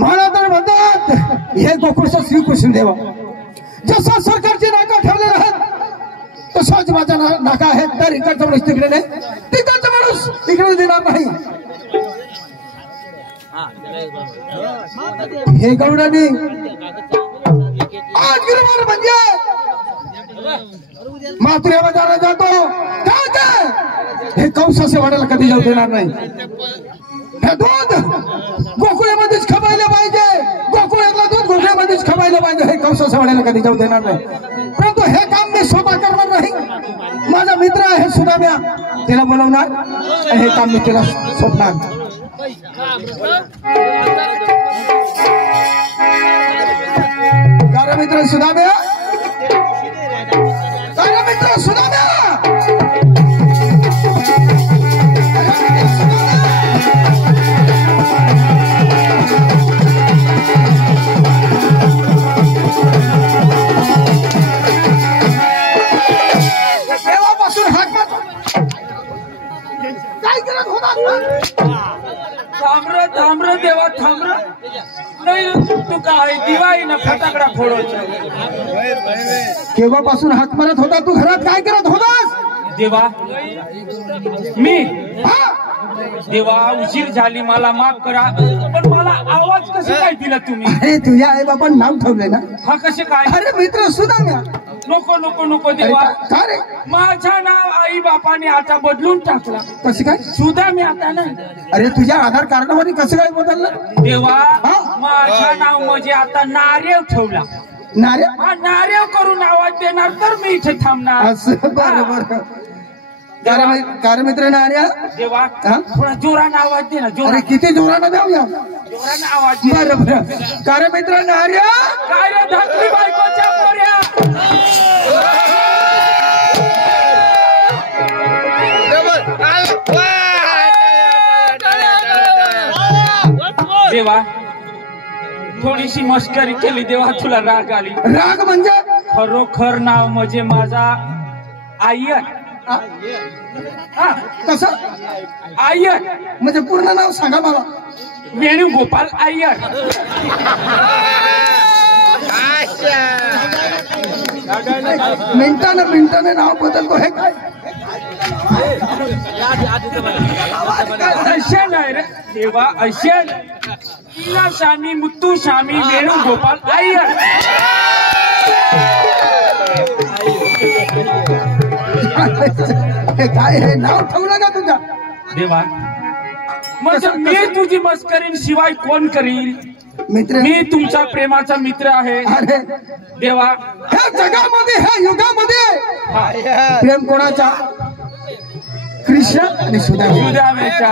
मला तर म्हणतात हे गोकुळचा श्रीकृष्ण देवा जसा सरकारची नाका ठेवले आहेत तसाच माझा नाका आहे. तर इकडचा माणूस तिकडे नाही, तिकडचा माणूस इकडे देणार नाही. हे गौडाने आज गिरवार म्हणजे मात्रेला जाणं जातो काय हे कंसाच्या वाड्याला कधी जाऊ देणार नाही. हे दूध गोकुळामध्येच खवायला पाहिजे, गोकुळातलं दूध गोकुळामध्येच खवायला पाहिजे. हे कंसाच्या वाड्याला कधी जाऊ देणार नाही. परंतु हे काम मी स्वतः करणार नाही. माझा मित्र आहे सुदाम्या, तिला बोलवणार हे काम मी तिला सोपणार. कारण मित्र सुदाम्या, कारण मित्र सुदाम्या, देवापासून हाक मार. काय करत होता? थांबर देवा थांबर. नाही तू काय दिवाळी ना फटाकडा फोडवतो. केव्हापासून हाक मारत होता तू? घरात काय करत होतास? देवा मी देवा उशीर झाली, मला माफ करा. पण मला आवाज कसं काय दिला तुम्ही? अरे तुझ्या आई बापान नाव ठेवले ना. हा कसे काय? अरे मित्र सुदाम्या. नको नको नको देवा. का रे? माझं नाव आई बापाने आता बदलून टाकला. कसं काय? सुदाम्या आता नाही. अरे तुझ्या आधार कार्डावर कसं काय बदललं? देवा माझं नाव म्हणजे आता नारेव ठेवला. नारे नारेव करून आवाज देणार तर मी इथे थांबणार. असं बरोबर. कारण मित्र नार्या देवा थोडा जोरानं आवाज दे ना. अरे किती जोरानं द्यावया? जोरानं आवाज दे. बरोबर. कारण मित्र नार्या काय रे धाकली बायकोच्या पोऱ्या. देवा थोडीशी मस्करी केली देवा, तुला राग आली? राग म्हणजे खरोखर नाव म्हणजे माझा आय्यर. कसं आय्यर म्हणजे पूर्ण नाव सांगा मला. वेणुगोपाल आय्यर. मिनिटाने नाव बदलतो हे काय? असे नाही रे देवा, असे स्वामी मुत्तू स्वामी वेणुगोपाल आय्यर. हे काय हे नाव ठेवलं का तुझ्या? देवा म्हणजे मी तुझी मस्करीन शिवाय कोण करील? मित्र मी तुमचा प्रेमाचा मित्र आहे. अरे देवा ह्या जगामध्ये ह्या युगामध्ये प्रेम कोणाचा? कृष्ण आणि सुदाम्या. सुदाम्याचा.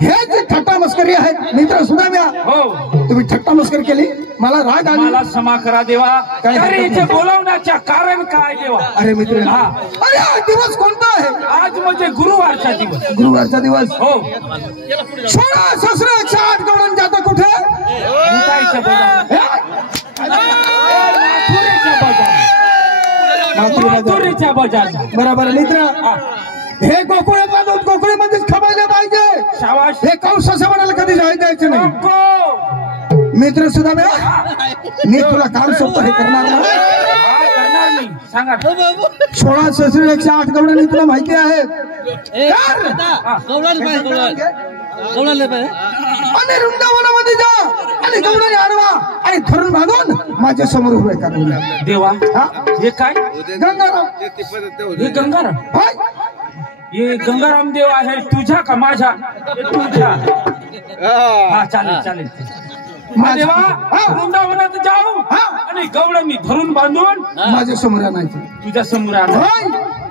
हे जे थट्टा मस्करी आहेत मित्र सुदाम्या, हो तुम्ही थट्टा मस्करी केली, मला राग आला. मला क्षमा करा देवा. काय तरी इथे बोलावण्याच्या कारण काय देवा? अरे मित्र हा अरे हा दिवस कोणता आहे? आज म्हणजे गुरुवारचा दिवस. गुरुवारचा दिवस. हो 16 ससरा 108 गवळण जाता कुठे? मुताईच्या बाजारात. माथुरेच्या बाजारात. बरोबर मित्र. हे गोकुळातला दूध गोकुळामध्येच खवायला पाहिजे. शाबास. हे कंसाच्या वाड्याला कधी जायचं नाही. नको. मित्र सुदाम्या, मी तुला काम सोपं हे करणार ना. करणार नाही. सांगा. 16 ससरे 108 गवळणी तुला माहिती आहे. आणि वृंदावनामध्ये जा आणि गवळणी आणवा आणि धरून बांधून माझ्या समोर उभे करा. देवा हे काय? गंगाराम. हे गंगाराम. हाय हे गंगाराम देव आहे तुझा का माझा? तुझा. हा चालेल चालेल. देवा वृंदावनात जाऊ आणि गवळणी धरून बांधून माझ्या समोर आणायचं. तुझ्या समोर आण.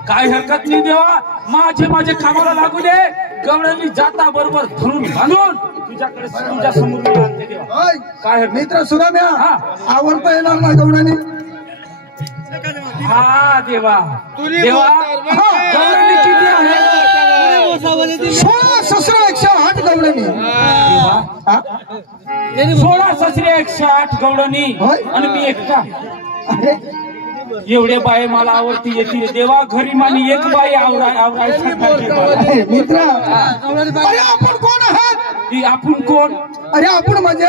काय हरकत नाही देवा, माझे कामाला लागू दे. गवळणी जाता बरोबर धरून बांधून तुझ्याकडे तुझ्या समोर आणते देवा. काय मित्र सुदाम्या, आवडता येणार ना गवळणी? हा देवा. देवा गवळणी किती आहे? 16 ससरा 108 गवळणी. 16 ससरे 108 गवळणी आणि मी एकटा. एवढे बाय मला आवडती येते देवा. घरी मानी एक बाई आवराय मित्र. अरे आपण कोण आहात? ही आपण कोण? अरे आपण म्हणजे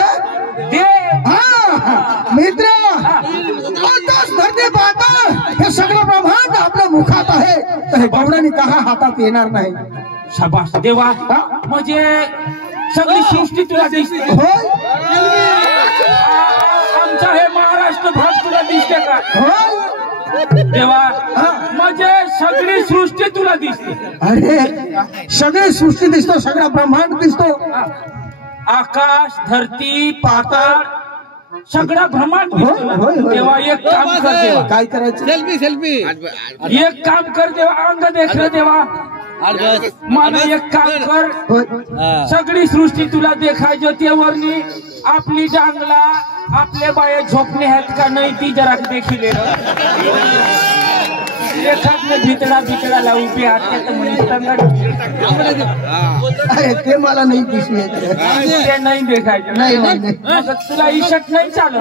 देव. हा मित्र. आकाश धरती पाताळ हे सगळं ब्रह्मांड आपल्या मुखात आहे, तर हे गवळणी कहा हातात येणार नाही. शाबास देवा. म्हणजे सगळी सृष्टी तुला दिसते. होय आमचा हे महाराष्ट्र भाग तुला दिसते का? होय देवा. म्हणजे सगळी सृष्टी तुला दिसते. अरे सगळी सृष्टी दिसतो, सगळा ब्रह्मांड दिसतो. आकाश धरती पाताळ सगळं ब्रह्मांड दिसतो ना. होय, होय. देवा एक काम कर देवा. काय करायचं? सेल्फी एक काम कर देवा. अंग देख रे देवा. मला एक काम कर. होय सगळी सृष्टी तुला देखाय ज्योतीवरनी आपली जांगला आपले बाया झोपणे आहेत का नाही ती जरा देखील एखाद भितडा भितडा लावून उभी अरे ते मला नाही दिसले. ते नाही देखायचं. नाही नाही मग तुला इशक नाही चालू.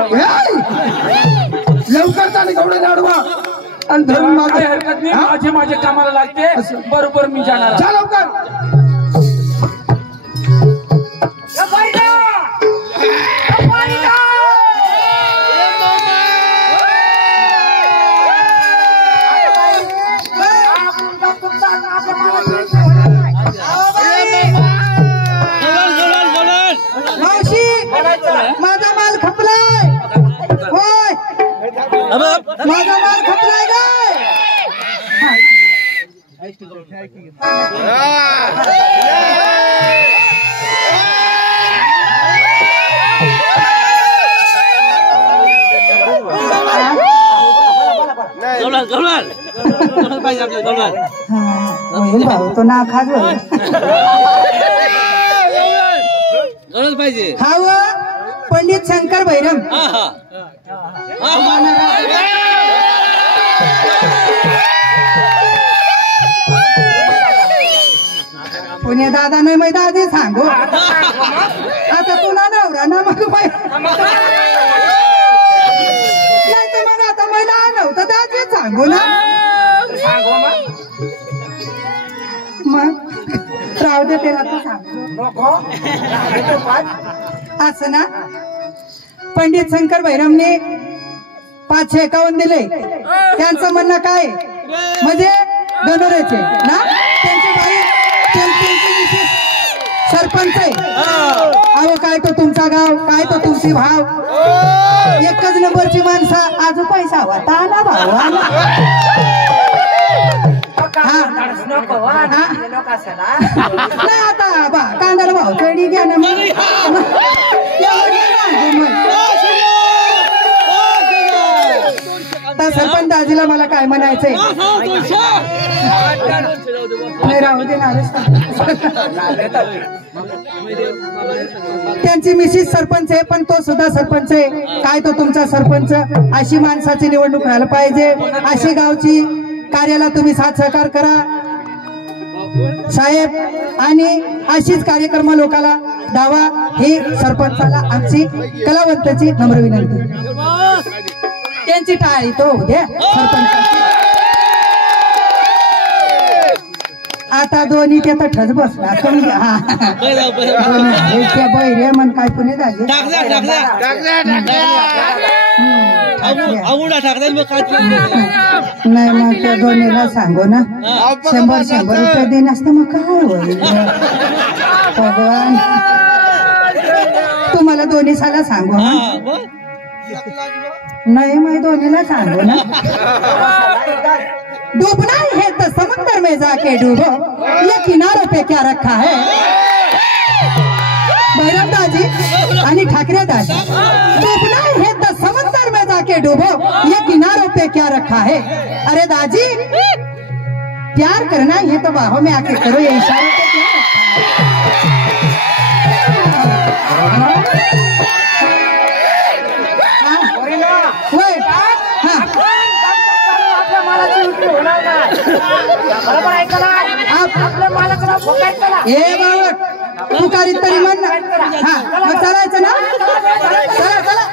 लवकर चालेल गवळणी अडवा आणि धरून काही हरकत नाही. माझे कामाला लागते. बरोबर मी जाणार. जा लवकर. मावशी माझा माल खपलाय. होय माझा माल खपलाय काय? होईल भाऊ तो ना खाज पाहिजे. हाव पंडित शंकर भैरम. पुणे दादा नाही माहिती दादी सांगू. आता तुला नवरा ना मग नाही तर मग आता मला नव्हतं दादी सांगू ना. मग राहू दे त्याला तर सांगू. असं ना पंडित शंकर भैरमने 551 दिले. त्यांचं म्हणणं काय म्हणजे गणोरेचे ना त्यांची बाई सरपंच आहे. अहो काय तो तुमचा गाव काय तो तुमची भाव एकच नंबरची माणसं आजू पैसा हवा आला भाऊ आला. नाही आता बा कांद्याला भाव चढी घ्या ना. सरपंच दाजीला मला काय म्हणायचंय नाही राहू देणार. त्यांची मिसेस सरपंच आहे पण तो सुद्धा सरपंच आहे. काय तो तुमचा सरपंच. अशी माणसाची निवडणूक व्हायला पाहिजे. अशी गावची कार्याला तुम्ही साथ सहकार करा साहेब. आणि अशीच कार्यक्रम लोकांना द्यावा ही सरपंचाला आमची कलावंताची नम्र विनंती. त्यांची टाळी तो उद्या सरपंचाची. आता दोन्ही ते तर ठस बसला तुम्ही. बैरे म्हण काय पुणे झाले नाही मग त्या दोन्हीला सांगू ना 100 रुपये देईन असतं मग काय होईल. भगवान तुम्हाला दोन्ही साला सांगू ना. नहीं मैं दोनों सांगू ना. डूबना है तो समुद्र में जाके डूबो ये किनारों पे क्या रखा है. भैरव दाजी आणि ठाकरे दाजी. डूबना है तो समुद्र में जाके डूबो ये किनारों पे क्या रखा है. अरे दाजी प्यार करना है तो बाहों में आके करो ये इशारे पे क्या रखा तू काढीत तरी म्हण ना. हा मग चालायचं ना. चला चला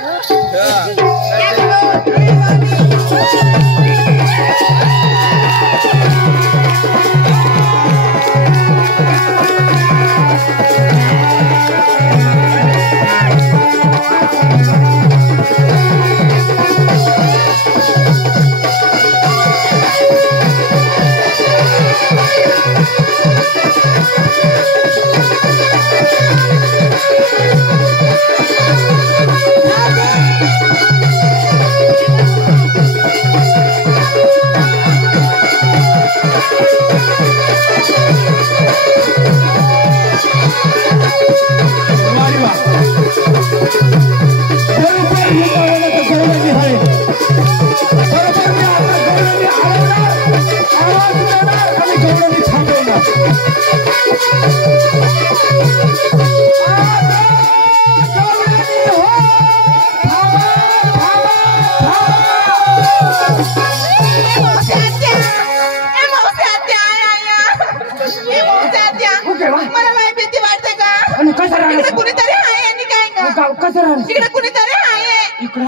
राहिले तिकडे कुणीतरी आहे इकडं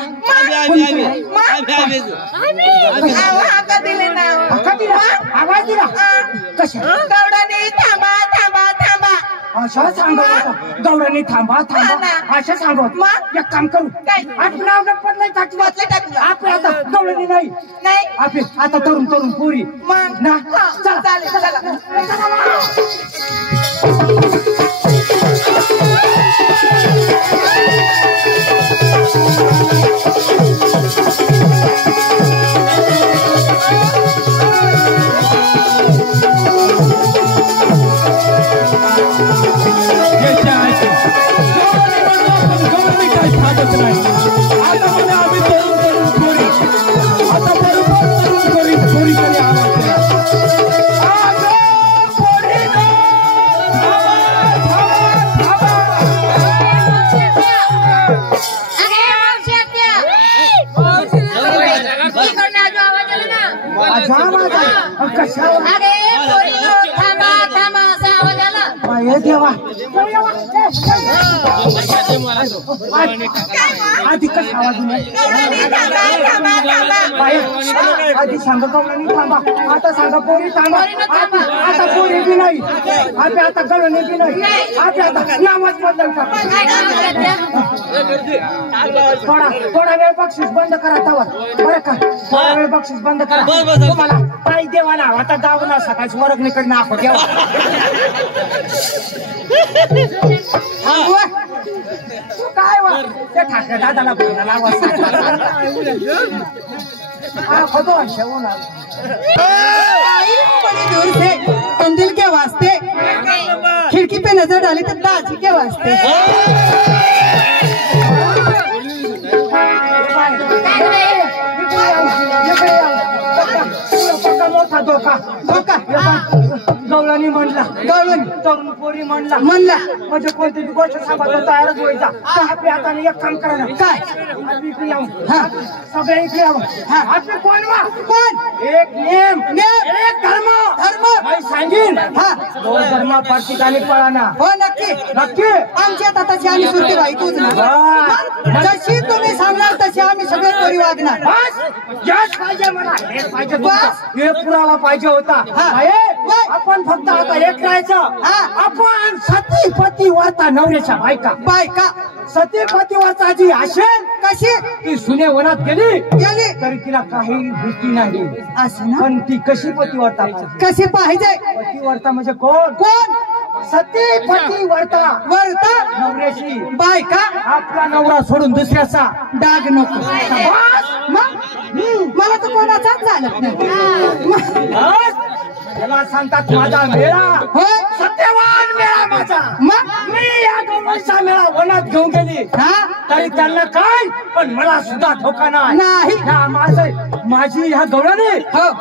हाका दिले ना हाका दिला आवाज दिला कशा गवडाने थांबा थांबा थांबा अशा सांगत गौराने थांबा थांबा अशा सांगत एक काम करू काय? आपण नाव पडलंय टाकलं आपण आता गौराने नाही नाही आपण आता तरुण तरुण पुरी मग ना चला चालेल चला अरे थांबा थांबा असा आवाज आला देवा आधी कसा आवाज आधी सांगा गवळणी थांबा आता सांगा पोरी थांबा आता पोरी बी नाही आपल्या आता गवळणी बी नाही आपल्या आता नामच बदलता थोडा वेळ बक्षीस बंद करा तवा बरं का थोडा वेळ बक्षीस बंद करा तुम्हाला पाय देवा ना आता जाऊ ना सकाळची वर्गणीकडे नाखो देवा काय वा त्या ठाकरे दादाला बोलायला आवाज बड़ी दूर से तुम दिल के वास्ते खिड़की पे नजर डाली तो दाजी के वास्ते धोका धोका गवळणी म्हणला गवळणी तरुण पोरी म्हणला म्हणजे कोणती गोष्ट सांभाळता तयारच व्हायचा आपल्या हाताने एक काम करा काय इकडे यावं सगळे इकडे यावं आपले कोण वा कोण एक नेम एक धर्म मी सांगेन दोन धर्म प्रत्येकाने पळाना हो नक्की नक्की आमच्या ताताची आम्ही सुट्टी बाई तूच ना जशी तुम्ही सांगणार तशी आम्ही सगळे पोरी वागणार बस यश पाहिजे मला हेच पाहिजे बस हे पुरावा पाहिजे होता आपण फक्त आता एक राहायचं आपण सतीपती वार्ता नवऱ्याच्या बायका सतीपतीवरचा जी असेल कशी ती सुने वनात गेली तरी तिला काही भीती नाही असं ना पण ती कशी पतिवर्ता कशी पाहिजे पतिवर्ता म्हणजे कोण कोण सतीपतीवर्ता वर्ता नवऱ्याची बायका आपला नवरा सोडून दुसऱ्याचा डाग नको मग मला तर कोणाचाच चालत नाही त्याला सांगतात माझा मेळा हो सत्यवान मेळा माझा मग मी या गवळणीचा मेळा वनात घेऊन गेली तरी त्यांना काय पण मला सुद्धा धोका नाही माझी ह्या गवळणी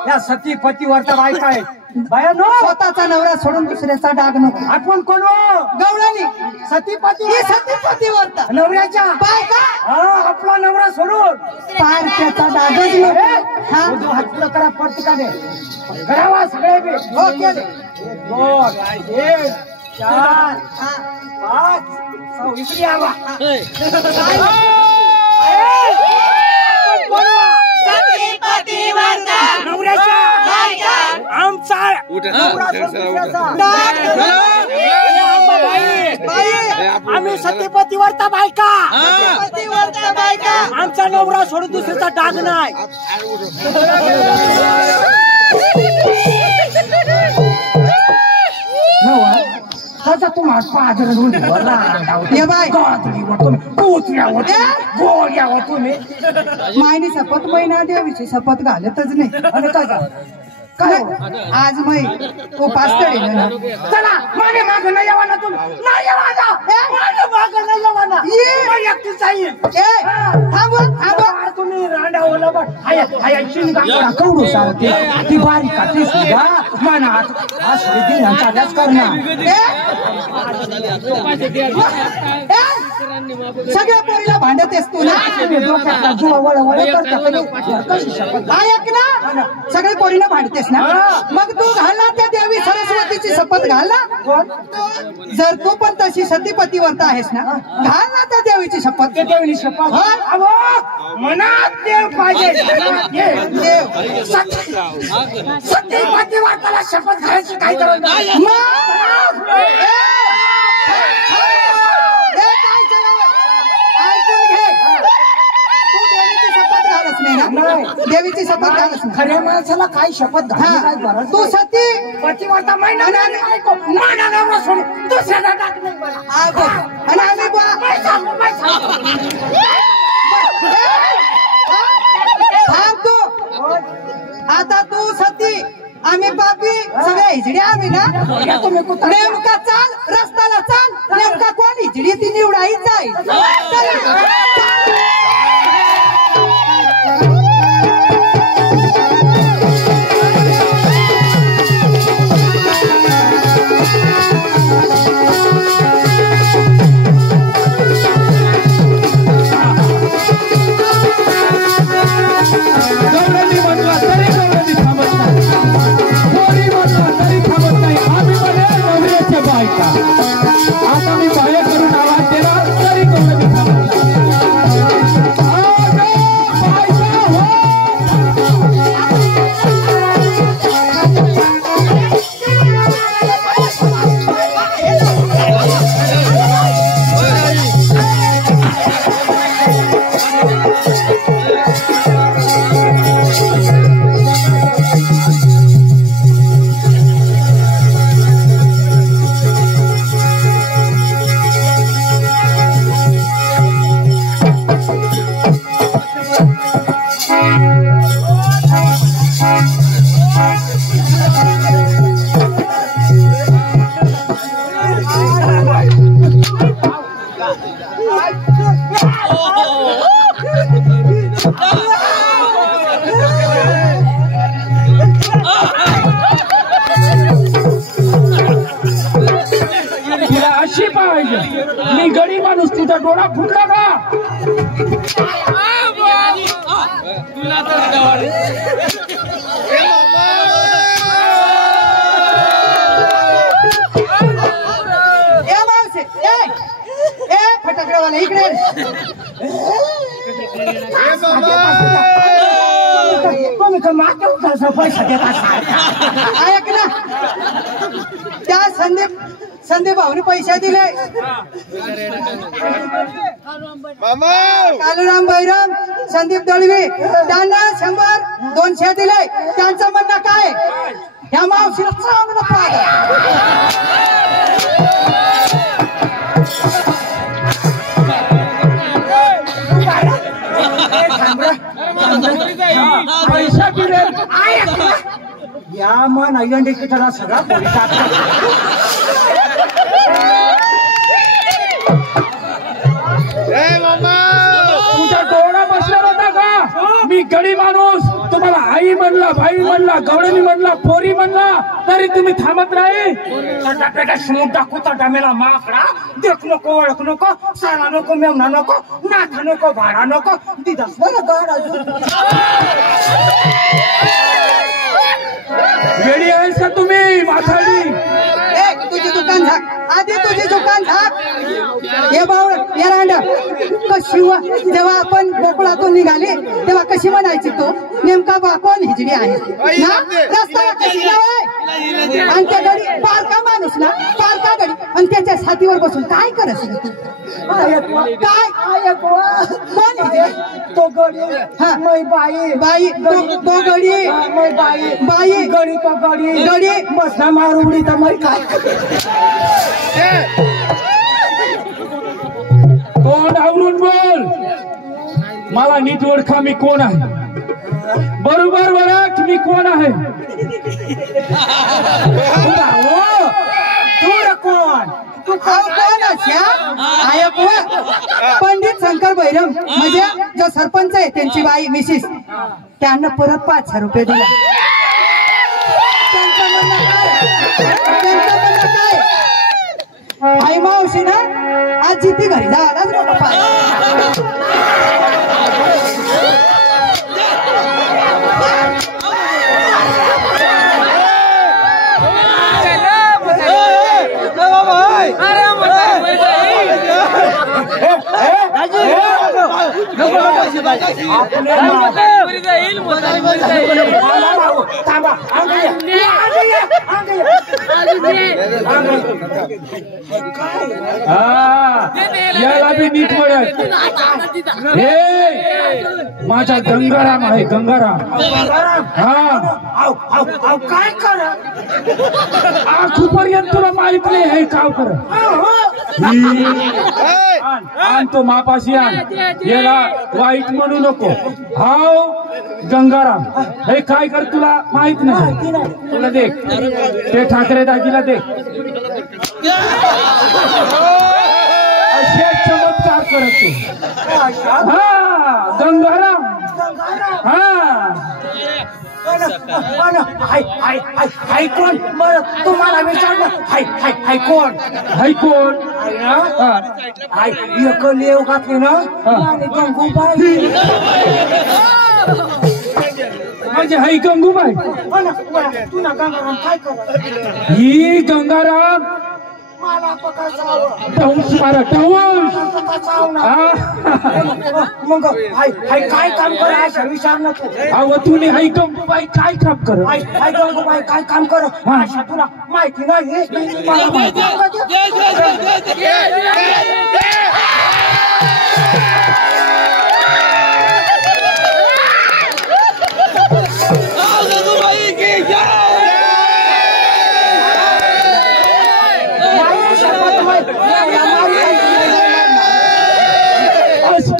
या सतीपतीवरचा बायका आहे बायानो स्वतःचा नवरा सोडून दुसऱ्याचा डाग नको आपण कोण गवळणी सतीपती वर्ता नवऱ्याच्या बायका आपला नवरा सोडून पारख्याचा डागच नको हात करा प्रत्येकाने करावा सगळे बी हो केले 2 1 4 5 6 इकडे यावा नवऱ्याच्या आमचा आम्ही सतीपतीवरता बायका आमचा नवरा सोडून दुसऱ्याचा डाग नाही त्याचा तुम्हाला पाजर तुम्ही मायने शपथ महिना देवीची शपथ घालतच नाही काय आज मै उपास करेल ना चला माझ्या मागं नाही यावा ना तुम्ही नाही यावा ना माझ्या मागं नाही यावा ना एकटी जाईल तुम्ही रांडा ओला बघ हाया चिंगा कवडू सारखे ती बारीक ती सुद्धा मना असली दिनांचा करणार सगळ्या पोरीला भांडतेस तू ना ऐक ना सगळ्या पोरीला भांडतेस ना मग तू घालना त्या देवी सरस्वतीची शपथ घाल ना जर तू पण तशी सतीपती वर्त आहेस ना घाल ना त्या देवीची शपथ देवीची शपथ मनात देव पाहिजे देव सतीपती वर्ताला शपथ घ्यायची काय गरज नाही. ऐकून घे तू देवीची शपथ घालच नाही ना देवीची शपथ घालच नाही खऱ्या माणसाला काय शपथ घ्यायची काय गरज तू सती पतिवर्ता महिना सोडून दुसऱ्याला टाक नाही मला. आणि आम्ही थांब तू आता तू सती आम्ही पापी सगळ्या हिजड्या आम्ही ना नेमका चाल रस्त्याला चाल नेमका कोण हिजडी ती निवडाई जाईल. आता मी बाहेर करून आवाज दिला तरी मी गडी माणूस तुझा डोळा फुटला का? तुला फटाकड्यावाला इकडे पैसा देता ऐक ना त्या संदीप भाऊने पैसे दिले कालूराम बैराम संदीप दळवी त्यांना 100-200 दिले. त्यांचं म्हणणं काय ह्या मावशीला चांगलं पैसा दिले या मन अय्यंडी किटाला सगळा पोलिसा तुझा डोळा बसला होता का? मी गडी माणूस तुम्हाला आई म्हणला भाई म्हणला गवळणी म्हणला पोरी म्हणला तरी तुम्ही थांबत नाही. पेटा शिमून टाकू तर मेला माकडा देख नको ओळख नको सारा नको मेवना नको नाथा नको भाडा नको दिदास बरं गाड वेळी आहेस का तुम्ही माथाडी? तुझी दुकान झाक आधी तुझी दुकान झाक. हे भाऊ या रांड कशी जेव्हा आपण गोकुळातून निघाले तेव्हा कशी म्हणायची तू नेमका बा कोण हिजडी आहे ना रस्त्याला कशी जावं आणि त्या गडी पारका माणूस ना पारका गडी आणि त्याच्या छातीवर बसून काय करत काय कोण हिजडी तो गडी मै बाई बाई तो गडी बाई बाई गडी तो गडी गडी बसना मारुडी तर मै काय तोंड आवरून बोल. मला नीट ओळखा मी कोण आहे. बरोबर ओळख मी कोण आहे. कोण तू कोण पंडित शंकर बैरम म्हणजे जो सरपंच आहे त्यांची बाई मिसिस त्यांना परत 5,000 रुपये दिले. त्यांचं म्हणणं काय आई मावशी ना आज जिथे घरी जायलाच नको पाहिजे. याला बी नीट मिळत. हे माझा गंगाराम आहे, गंगाराम. हा काय कर आखूपर्यंत तुला माहित नाही हे काय कर. आण तो मापाशी आण. याला वाईट म्हणू नको. हाव गंगाराम हे काय कर तुला माहित नाही. तुला देख ते ठाकरे दाजीला देख. असे चमत्कार करत तू. हा गंगाराम. हा हाय कोण तुम्हाला विचारलं. हाय कोण. हाय कोण. हाय एक लेव घातली ना आणि गंगूबाई. म्हणजे हाय गंगूबाई. तुला गंगाराम काय कर. ही गंगाराम मला पकायचं टवस मारा टवस. मग हाय काय काम करायचं विचार नको. अहो तुम्ही हाय गंगूबाई काय काम कर. हाय गंगूबाई काय काम कर. तुला माहिती नाही. मला माहिती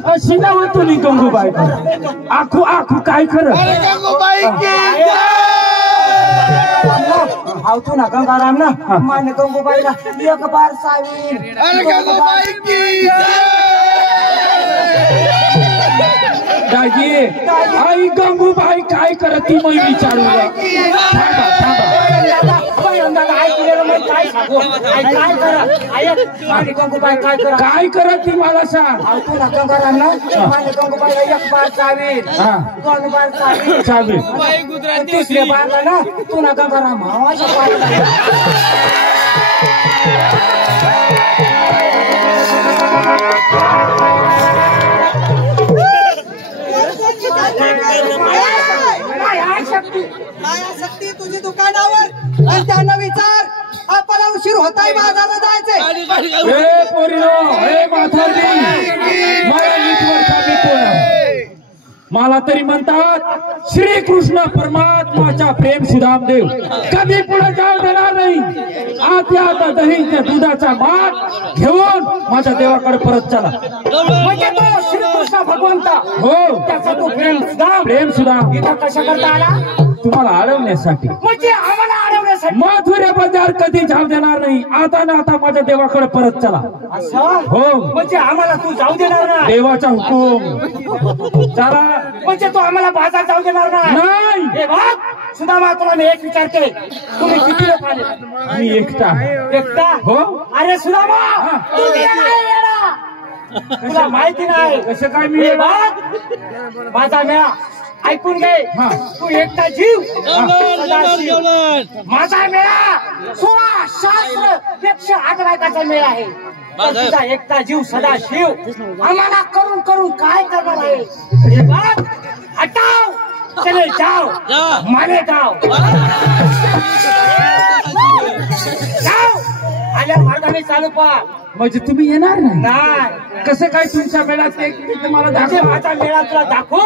अशी नाव तुली गंगूबाई. आखू आखू काय खरं. हाव तू ना गंगाराम ना माने गंगूबाईला एक बार सावी. दाजी आई गंगूबाई काय करत ती मग विचारू. थांबा गंगूबाई काय कर. काय करत ती मला सांग. तू ना गंगाराम ना माने गंगूबाईला एक बार चावी. हा 2 बार चावी. चावी. तिसऱ्या बारला ना तू ना गंगाराम शक्ती तुझी दुकानावर आणि त्यांना विचार आपला उशीर होताय बाजारला जायचंय. ए पोरीनो ए म्हातारी मला नीटवर चाबी कोण. मला तरी म्हणतात श्रीकृष्ण परमात्माचा प्रेम सुदामदेव कधी पुढे जाऊ देणार नाही. आता दहीच्या दुधाचा माठ घेऊन माझ्या देवाकडे परत चला. म्हणजे तो श्रीकृष्ण भगवंता. हो त्याचा तो प्रेम सुदाम इथं कशा करता आला. तुम्हाला अडवण्यासाठी. म्हणजे आम्हाला अडवण्यासाठी. मथुरे बाजार कधी जाऊ देणार नाही. आता ना आता माझ्या देवाकडे परत चला. असं हो म्हणजे आम्हाला तू जाऊ देणार नाही. देवाचा हुकूम. चला. म्हणजे तू आम्हाला बाजार जाऊ देणार नाही. हे बघ सुदामा तुला मी एक विचारते. तुम्ही किती लोक आले. मी एकटा. एकटा. हो अरे सुदामा तू येडा. तुला माहिती नाही कसं काय मी. हे बघ माझा मेळा ऐकून घे. तू एकटा जीव सदाशिव. माझा मेळा 16 शास्त्र 108 बायकाचा मेळा आहे. तुझा एकटा जीव सदाशिव आम्हाला करून करून काय करणार आहे. हे बघ हटाव. चले जाओ माने जाओ. जाओ आल्या मार्गाने चालू पा. म्हणजे तुम्ही येणार नाही. नाही कसं काय तुमच्या मेळ्यात एक तुम्हाला दाखव. माझा मेळा तुला दाखव.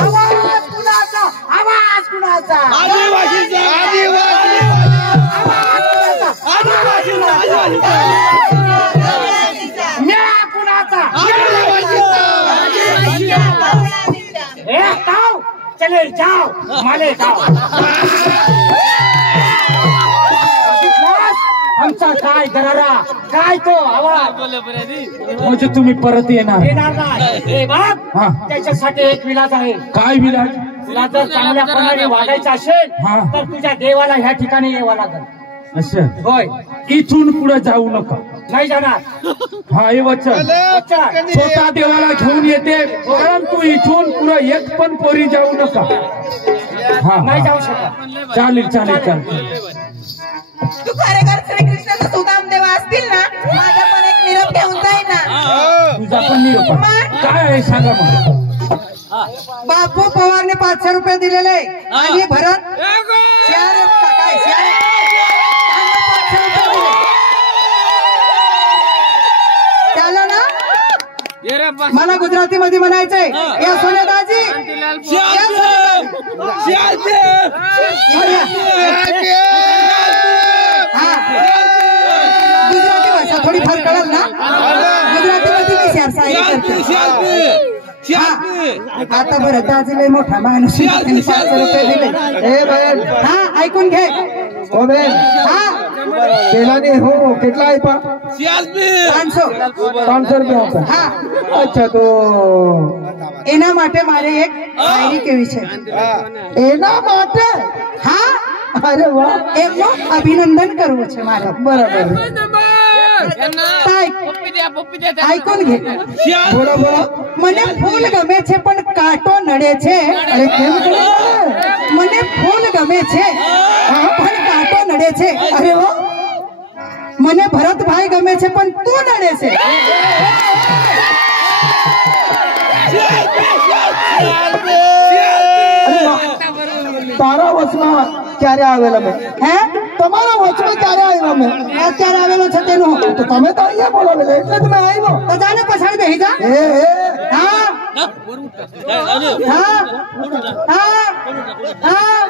आवाज कुणाचा. आवाज कुणाचा. मेळा कुणाचा. चले जाओ माले जाओ. आमचा काय दरारा काय तो आवाज. म्हणजे तुम्ही परत येणार. येणार नाही. हे बघ त्याच्यासाठी एक विलाज आहे. काय विलाज. तुला जर चांगल्या प्रकारे वागायचं असेल तर तुझ्या देवाला ह्या ठिकाणी यावं लागेल. असं होय इथून पुढे जाऊ नका. नाही जाणार. हा हे वचन स्वतः देवाला घेऊन येते, परंतु इथून पुढे एक पण पोरी जाऊ नका. हा नाही जाऊ शकत. चालेल चालेल चालेल. तू खरेखर श्रीकृष्णाचा सुदाम देवा असतील ना, माझा पण एक निरोप घेऊन जाईल ना. तुझा पण निरोप काय आहे सांगा मग. बापू पवारने 500 रुपये दिलेले आणि भरत 4 काय 4 त्याला ना मला गुजराती मध्ये म्हणायचंय, या सोनेदाजी या सोनेदाजी. हा गुजराती भाषा थोडी फार कळल ना, गुजराती मध्ये मी शेरशायरी करते. आता बरं दाजीला मोठा माणूस 500 रुपये दिले. ए बहन हा ऐकून घे. हो बहन हा केला नहीं हो कितना है पा 500 रुपया होता. હા अच्छा तो એના માટે મારે એક શાયરી કેવી છે. એના માટે હા અરે વાહ એમનું અભિનંદન કરવું છે મારે. બરાબર ऐकून घे. બોલો બોલો. મને ફૂલ ગમે છે પણ કાંટો નડે છે. અરે કેમ કરે મને ફૂલ ગમે છે પણ કાંટો નડે છે. અરે વાહ મને ભરતભાઈ ગમે છે પણ તું નડે છે. તારા વચમાં ક્યારે આવેલા મેં હે તમારા વચમાં ક્યારે આવ્યા મેં અત્યારે આવેલો છે તેનું તો તમે તો અહીંયા બોલાવેલા એટલે જ મેં આવ્યો. તો જાને પછાડી બેસી જા. હા હા હા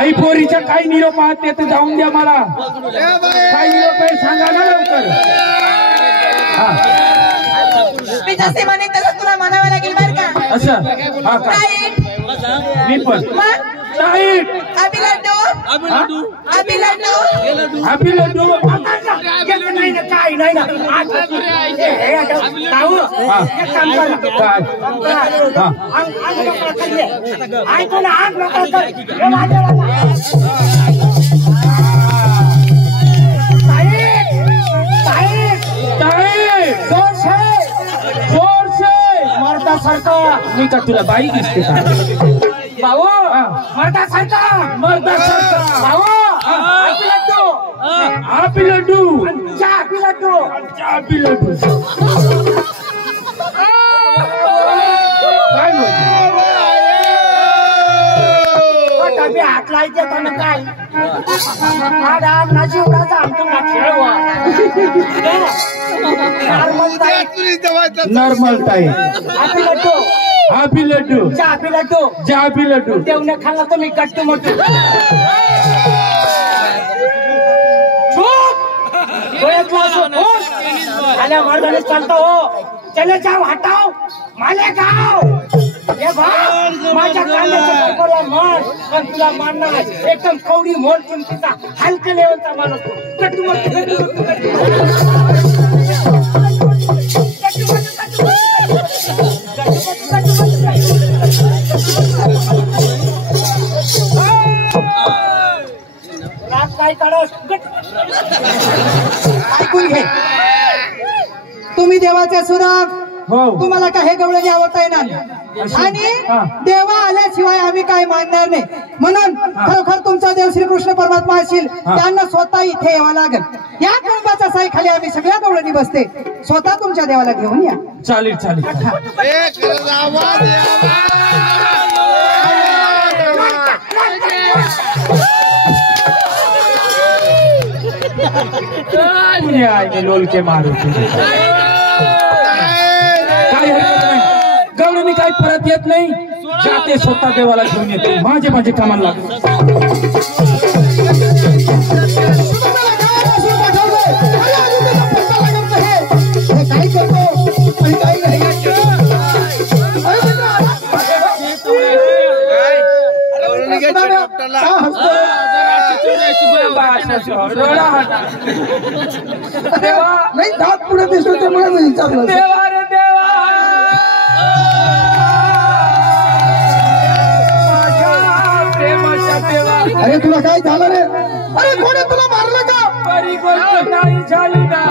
आई पोरीच्या काही निरोप आहात ते तर जाऊन द्या मला. काय निरोप आहे सांगा ना लवकर. मी जसे म्हणेन तसं तुला म्हणावं लागेल बरं का. असं हा का राईट मी पण मग राईट. अभि लड्डू अभि लड्डू हॅपी लड्डू. नाही ना काय नाही ना. भाऊ एक काम कर ना. काय हा आग नका खाल्ले. ऐकू ना आग नका कर. हे माझ्यावाला. जोर से मरता सारखा मी का तुला बाई दिसते का. भाऊ मरता सारखा भाऊ अभि लड्डू हॅपी लड्डू. अभि लड्डू हॅपी लड्डू काय कभी हात लायचे त्यानं काय आज ना जीवडाचा आमचं ना खेळवा. Normal time. Abhi laddu happy laddu. Abhi laddu happy laddu. देवने खाल्ला तर मी कट्टू मोठू. आल्या मार्गाने चालतो हो. चले जाओ हटाओ मालेगाव. हे भाऊ माझ्या कांद्याच्या टोकरला मार पण तुला मारणार नाही. एकदम कवडी मोल किमतीचा हलक्या लेवलचा माणूस तू. कट्टू मोठू कट्टू मोठू कट्टू रात काय काढस. ऐकून घे. तुम्ही देवाचे सुराग हो तुम्हाला काही गवळणी आवडता येणार नाही. आणि देवा आल्याशिवाय आम्ही काय मानणार नाही. म्हणून खरोखर तुमचा देव श्रीकृष्ण परमात्मा असेल त्यांना स्वतः इथे यावं लागेल. या कुटुंबाच्या साईखाली आम्ही सगळ्या गवळणी बसते. स्वतः तुमच्या देवाला घेऊन या. चालेल चालेल. कुणी आहे लोलके मारू. काय हरकत नाही. गवळणी काही परत येत नाही. जाते स्वतः देवाला घेऊन येते. माझे कामाला लागते. काय करतो आणि काही नाही. नाही दात पुढे दिसतो त्यामुळे मी विचारलं. देवा रे देवा अरे तुला काय झालं रे? अरे कोणी तुला मारलं का? बरी गोष्ट नाही झाली ना.